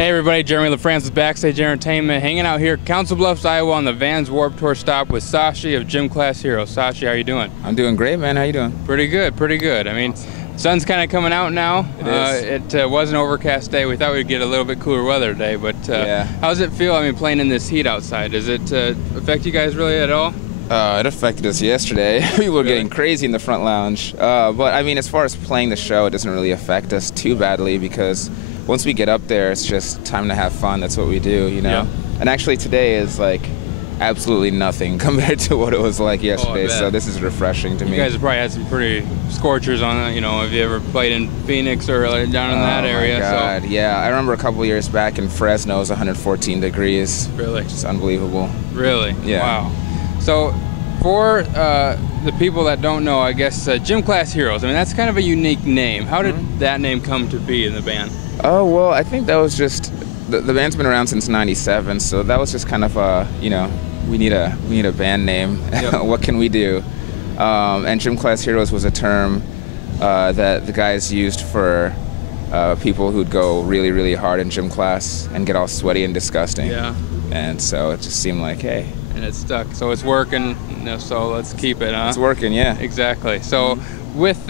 Hey everybody, Jeremy Lafrentz with Backstage Entertainment, hanging out here at Council Bluffs, Iowa on the Vans Warped Tour stop with Sashi of Gym Class Heroes. Sashi, how you doing? I'm doing great, man. How you doing? Pretty good, pretty good. I mean, sun's kind of coming out now. It was an overcast day. We thought we'd get a little bit cooler weather today, but yeah. How does it feel, I mean, playing in this heat outside? Does it affect you guys really at all? It affected us yesterday. People were getting crazy in the front lounge. But I mean, as far as playing the show, it doesn't really affect us too badly because once we get up there, it's just time to have fun. That's what we do, you know? Yeah. And actually today is like absolutely nothing compared to what it was like yesterday, so this is refreshing to me. You guys have probably had some pretty scorchers on it, you know, have you ever played in Phoenix or down in that area? Oh my God, yeah. I remember a couple years back in Fresno, it was 114 degrees. Really? It's unbelievable. Really? Yeah. Wow. So for the people that don't know, I guess Gym Class Heroes, I mean, that's kind of a unique name. How did that name come to be in the band? Oh, well, I think that was just, the band's been around since '97, so that was just kind of you know, we need a band name. Yep. What can we do? And Gym Class Heroes was a term that the guys used for people who'd go really, really hard in gym class and get all sweaty and disgusting. Yeah. And so it just seemed like, hey. And it's stuck. So it's working, you know, so let's keep it, huh? It's working, yeah. Exactly. So with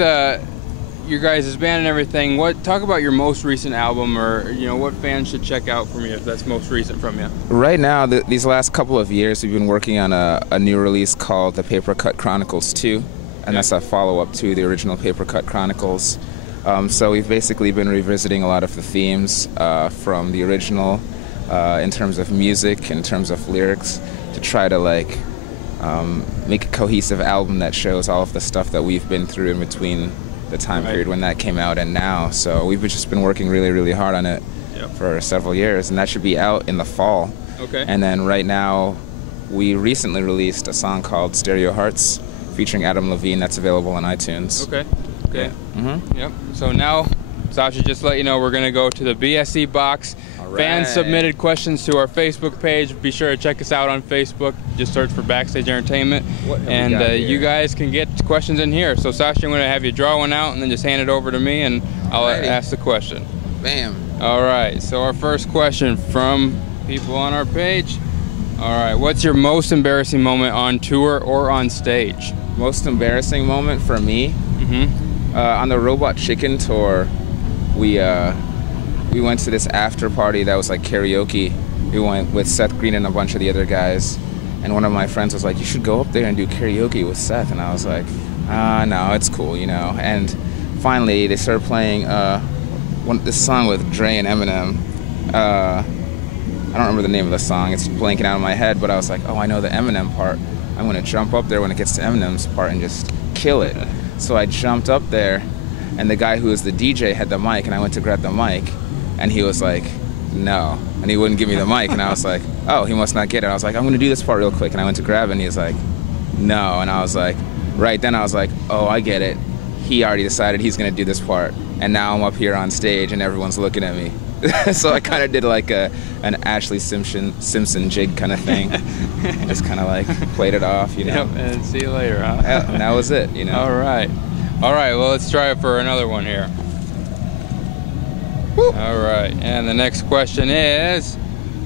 your guys' band and everything, talk about your most recent album, or you know, what fans should check out from you if that's most recent from you. Right now, these last couple of years, we've been working on a new release called the Paper Cut Chronicles 2, and that's a follow-up to the original Paper Cut Chronicles. So we've basically been revisiting a lot of the themes from the original in terms of music, in terms of lyrics, to try to like make a cohesive album that shows all of the stuff that we've been through in between the time period when that came out and now. So we've just been working really, really hard on it for several years, and that should be out in the fall. Okay. And then right now, we recently released a song called Stereo Hearts featuring Adam Levine that's available on iTunes. Okay. Okay. Yeah. Yep. So now, Sashi, just to let you know, we're going to go to the BSE box. Fans submitted questions to our Facebook page. Be sure to check us out on Facebook. Just search for Backstage Entertainment. And you guys can get questions in here. So, Sashi, I'm going to have you draw one out and then just hand it over to me, and I'll ask the question. Bam. All right. So our first question from people on our page. All right. What's your most embarrassing moment on tour or on stage? Most embarrassing moment for me? On the Robot Chicken tour, we went to this after party that was like karaoke. We went with Seth Green and a bunch of the other guys, and one of my friends was like, you should go up there and do karaoke with Seth, and I was like, no, it's cool, you know. And finally they started playing this song with Dre and Eminem. I don't remember the name of the song, it's blanking out of my head, but I was like, oh, I know the Eminem part. I'm gonna jump up there when it gets to Eminem's part and just kill it. So I jumped up there, and the guy who was the DJ had the mic, and I went to grab the mic, and he was like, no. And he wouldn't give me the mic. And I was like, oh, he must not get it. I was like, I'm going to do this part real quick. And I went to grab it, and he was like, no. And I was like, right then I was like, oh, I get it. He already decided he's going to do this part. And now I'm up here on stage, and everyone's looking at me. So I kind of did like an Ashley Simpson jig kind of thing. And just kind of like played it off, you know. Yep, and see you later, huh? And that was it, you know. All right. All right, well, let's try it for another one here. Woo. All right, and the next question is,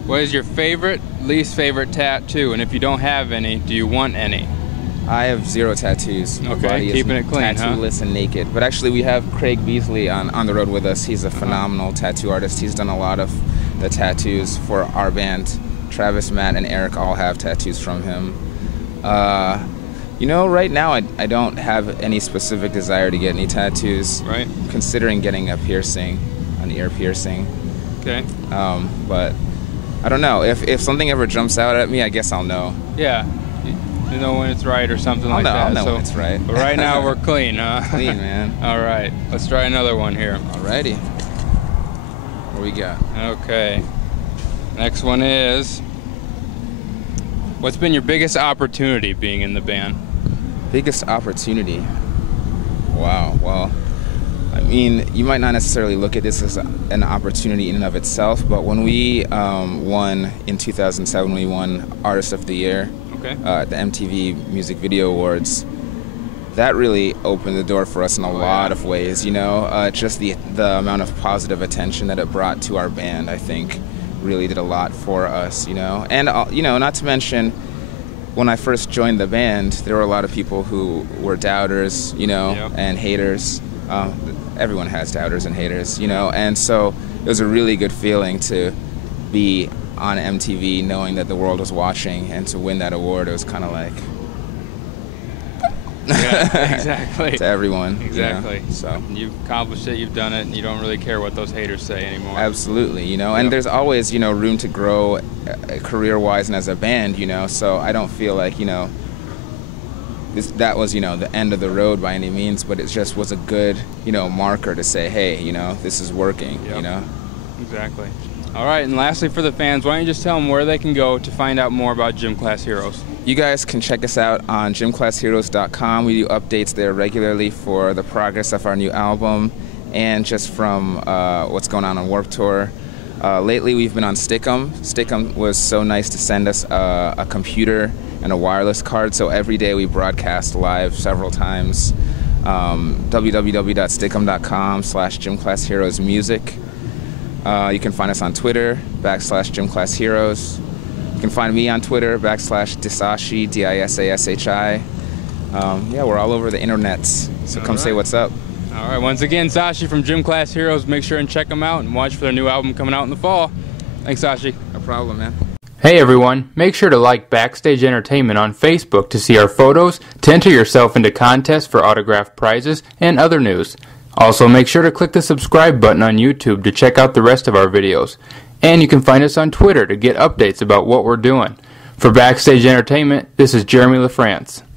what is your favorite, least favorite tattoo? And if you don't have any, do you want any? I have 0 tattoos. My body keeping it clean, tattoo-less and naked. But actually, we have Craig Beasley on the road with us. He's a phenomenal tattoo artist. He's done a lot of the tattoos for our band. Travis, Matt, and Eric all have tattoos from him. You know, right now I don't have any specific desire to get any tattoos. Right. I'm considering getting a piercing, an ear piercing. Okay. But I don't know. If something ever jumps out at me, I guess I'll know. Yeah. You know when it's right or something like that. I'll know when it's right. But right now we're clean, huh? Clean, man. All right. Let's try another one here. Alrighty. What we got? Okay. Next one is, what's been your biggest opportunity being in the band? Biggest opportunity? Wow. Well, I mean, you might not necessarily look at this as an opportunity in and of itself, but when we won in 2007, we won Artist of the Year at the MTV Music Video Awards. that really opened the door for us in a lot of ways, you know. Just the amount of positive attention that it brought to our band, I think, really did a lot for us, you know. And, you know, not to mention, when I first joined the band, there were a lot of people who were doubters, you know, and haters. Everyone has doubters and haters, you know. And so it was a really good feeling to be on MTV knowing that the world was watching, and to win that award, it was kind of like... Yeah, exactly. To everyone. Exactly. You know, so you've accomplished it, you've done it, and you don't really care what those haters say anymore. Absolutely, you know, and there's always, you know, room to grow career-wise and as a band, you know, so I don't feel like, you know, that was, you know, the end of the road by any means, but it just was a good, you know, marker to say, hey, you know, this is working, you know. Exactly. All right, and lastly for the fans, why don't you just tell them where they can go to find out more about Gym Class Heroes? You guys can check us out on gymclassheroes.com. We do updates there regularly for the progress of our new album and just from what's going on Warped Tour. Lately we've been on Stick'em. Stick'em was so nice to send us a computer and a wireless card, so every day we broadcast live several times. www.stick'em.com/gymclassheroesmusic. You can find us on Twitter, /gymclassheroes. You can find me on Twitter, /Sashi, DISASHI. Yeah, we're all over the internets, so come say what's up. All right, once again, Sashi from Gym Class Heroes. Make sure and check them out and watch for their new album coming out in the fall. Thanks, Sashi. No problem, man. Hey everyone, make sure to like Backstage Entertainment on Facebook to see our photos, to enter yourself into contests for autographed prizes, and other news. Also, make sure to click the subscribe button on YouTube to check out the rest of our videos. And you can find us on Twitter to get updates about what we're doing. For Backstage Entertainment, this is Jeremy Lafrentz.